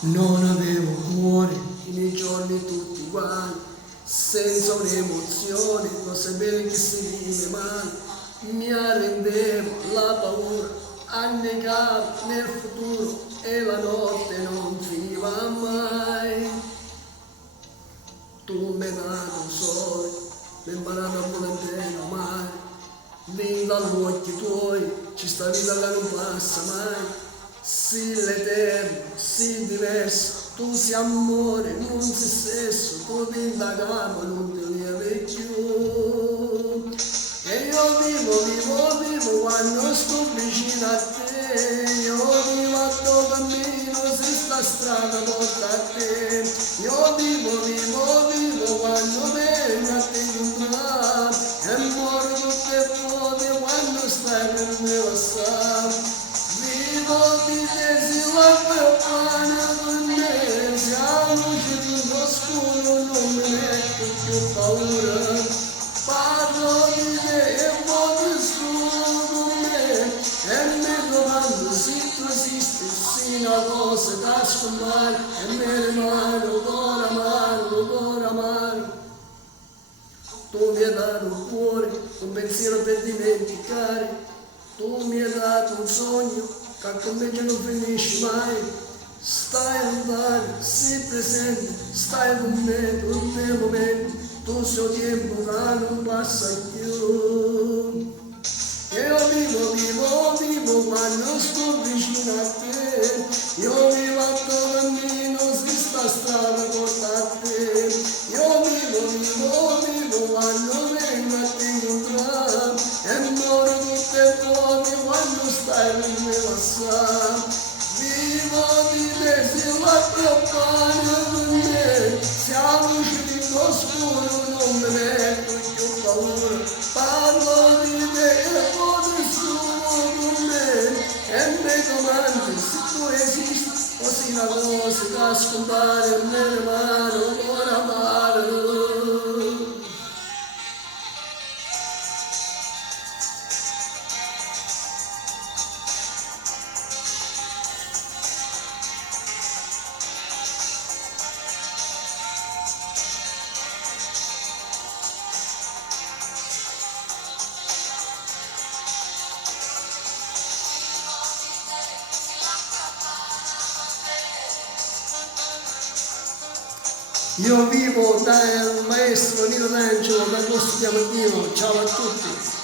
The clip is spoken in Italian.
Non avevo cuore, i miei giorni tutti uguali, senza un'emozione, non sapevo che si vive male. Mi arrendevo alla paura, annegavo nel futuro e la notte non finiva mai. Tu mi hai dato un sole, mi hai imparato a volere male, lì dagli occhi tuoi ci sta vita che non passa mai. Sì l'eterno, sì diverso, tu sei amore, non sei stesso, tu ti indagavo, non ti lievi più. E io vivo quando sto vicino a te, io vivo a tuo cammino, se sta strada porta a te. Io vivo quando vengo a te incontrare, e muoro tutte le volte quando stai per me passare. Vivo di tesi la tua pane per me, se a luce di oscuro non mi metto più paura. Parlo di te e voglio solo con me, e mi domando se tu esisti, se una cosa da scompare, e me ne mano, cuore amaro. Tu mi hai dato un cuore, un pensiero per dimenticare. Tu mi hai dato un sogno che con me non finisce mai. Stai lontano, sii presente, stai con me tutti i momenti. Tu sei tempo che non passa più. Io vivo quando sto vicino a te. Io vivo a tuo cammino, se sta strada porta a te. Io vivo quando vengo a te incontrare, e muoro tutte le volte quando stai per me passare. Vivo di te, se la tua pane per me, se a luce di oscuro non mi metto più paura. Parlo di te e voglio solo con me, e mi domando se tu esisti, o se una cosa da scompare, me ne mano, cuore amaro. Io vivo dal maestro Nino D'Angelo, da Costo Diamantino, ciao a tutti.